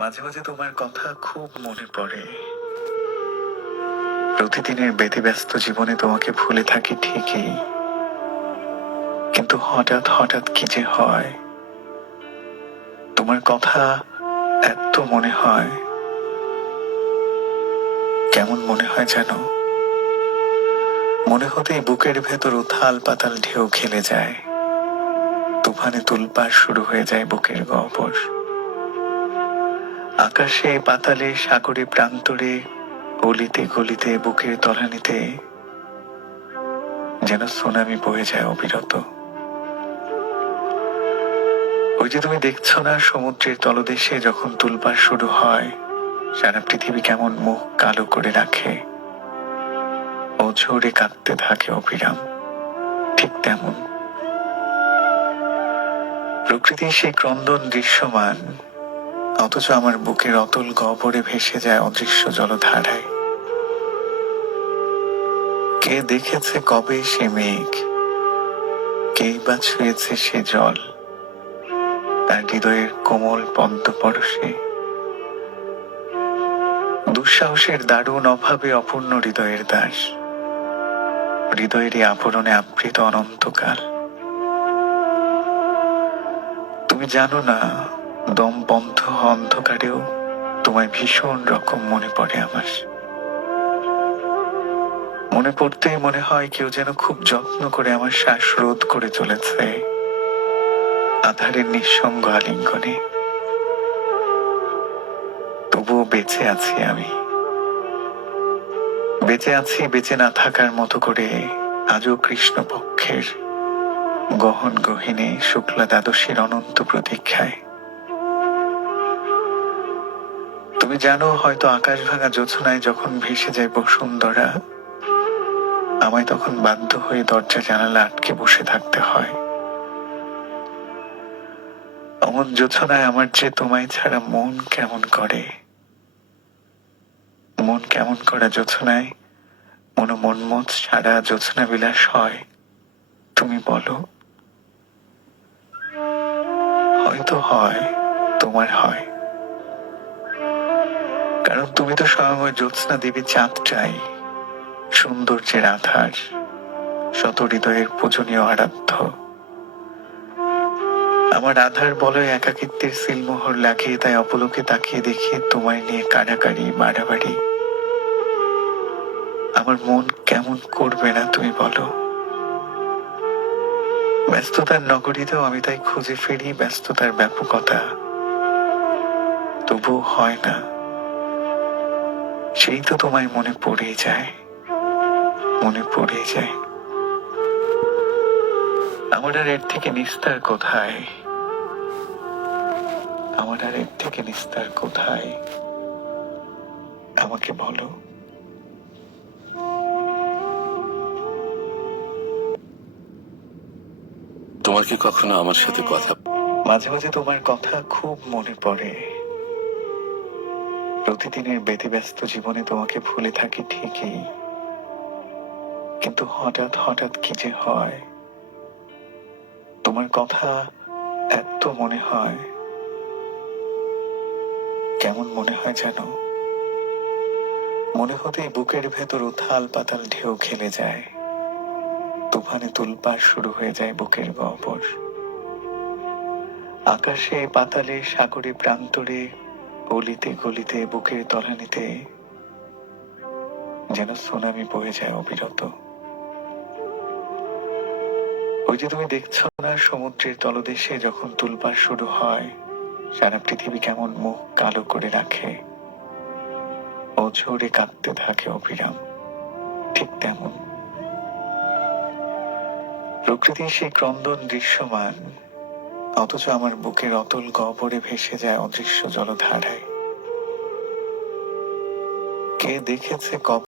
মাঝে মাঝে তোমার কথা খুব মনে পড়ে। প্রতিদিনের ব্যতিব্যস্ত জীবনে তোমাকে ভুলে থাকি ঠিকই, কিন্তু হঠাৎ হঠাৎ কি যে হয়, তোমার কথা এত মনে হয়। কেমন মনে হয় জানো? মনে হতেই বুকের ভেতর উথাল পাতাল ঢেউ খেলে যায়, তুফানে তুলপাড় শুরু হয়ে যায় বুকের গহ্বর। আকাশে পাতালে সাগরে প্রান্তরে, গলিতে গলিতে বুকের তলানিতে যেন সুনামি বয়ে যায় অবিরত। ওই যে তুমি দেখছো না, সমুদ্রের তলদেশে যখন তুলপাড় শুরু হয়, সারা পৃথিবী কেমন মুখ কালো করে রাখে ও ঝরে কাঁদতে থাকে অবিরাম। ঠিক তেমন প্রকৃতির সেই ক্রন্দন দৃশ্যমান, অথচ আমার বুকের অতল গহ্বরে ভেসে যায় অদৃশ্য জলধারায়। কে দেখেছে কবে সে মেঘ, কেই বা ছুঁয়েছে সে জল তার হৃদয়ের কোমল পদ্ম পরশে। দুঃসাহসের দারুণ অভাবে অপূর্ণ হৃদয়ের দাস, হৃদয়েরই আবরণে আবৃত অনন্তকাল। তুমি জানো না, দম বন্ধ অন্ধকারেও তোমায় ভীষণ রকম মনে পড়ে আমার। মনে পড়তেই মনে হয় কেউ যেন খুব যত্ন করে আমার শ্বাস রোধ করে চলেছে আধারের নিঃসঙ্গ আলিঙ্গনে। তবুও বেঁচে আছি আমি, বেঁচে আছি বেঁচে না থাকার মতো করে, আজও কৃষ্ণপক্ষের গহন গহিনে শুক্লা দ্বাদশীর অনন্ত প্রতীক্ষায়। তুমি জানো, হয়তো আকাশ ভাঙা জোছনায় যখন ভেসে যায় বসুন্ধরা, আমায় তখন বাধ্য হয়ে দরজা জানালা আটকে বসে থাকতে হয়। অমন জোছনায় আমার যে তোমায় ছাড়া মন কেমন করে, মন কেমন করা জোছনায় মনমোজ ছাড়া জোছনা বিলাস হয়। তুমি বলো, হয়তো হয়, তোমার হয়, কারণ তুমি তো স্বয়ং ওই জ্যোৎস্না দেবী চাঁদটাই, সৌন্দর্যের আধার, শত হৃদয়ের পূজনীয় আরাধ্য। আমার আধার বলয় একাকিত্বের সিলমোহর লাগিয়ে, তাই অপলোকে তাকিয়ে দেখি তোমায় নিয়ে কাড়াকাড়ি বাড়াবাড়ি। আমার মন কেমন করবে না তুমি বলো? ব্যস্ততার নগরীতেও আমি তাই খুঁজে ফিরি ব্যস্ততার ব্যাপকতা, তবু হয় না। সেই তো তোমায় মনে পড়েই যায়, মনে পড়েই যায়। আমার আর এর থেকে নিস্তার কোথায়, আমার আর এর থেকে নিস্তার কোথায়, আমাকে বলো। তোমার কি কখনো আমার সাথে কথা? মাঝে মাঝে তোমার কথা খুব মনে পড়ে। প্রতিদিনের ব্যতিব্যস্ত জীবনে তোমাকে ভুলে থাকি ঠিকই, কিন্তু হঠাৎ হঠাৎ কি যে হয়, তোমার কথা এত মনে হয়। কেমন মনে হয় জানো? মনে হতেই বুকের ভেতর উথাল পাতাল ঢেউ খেলে যায়, তুফানে তুলপাড় শুরু হয়ে যায় বুকের গহ্বর। আকাশে পাতালে সাগরে প্রান্তরে, গলিতে গলিতে বুকের তলানিতে যেন সুনামি বয়ে যায় অবিরত। ওই যে তুমি দেখছো না, সমুদ্রের তলদেশে যখন তুলপাড় শুরু হয়, সারা পৃথিবী কেমন মুখ কালো করে রাখে ও ঝরে কাঁদতে থাকে অবিরাম। ঠিক তেমন প্রকৃতির সেই ক্রন্দন দৃশ্যমান, অথচ আমার বুকের অতল গহ্বরে ভেসে যায় অদৃশ্য জলধারায়। কে দেখেছে কবে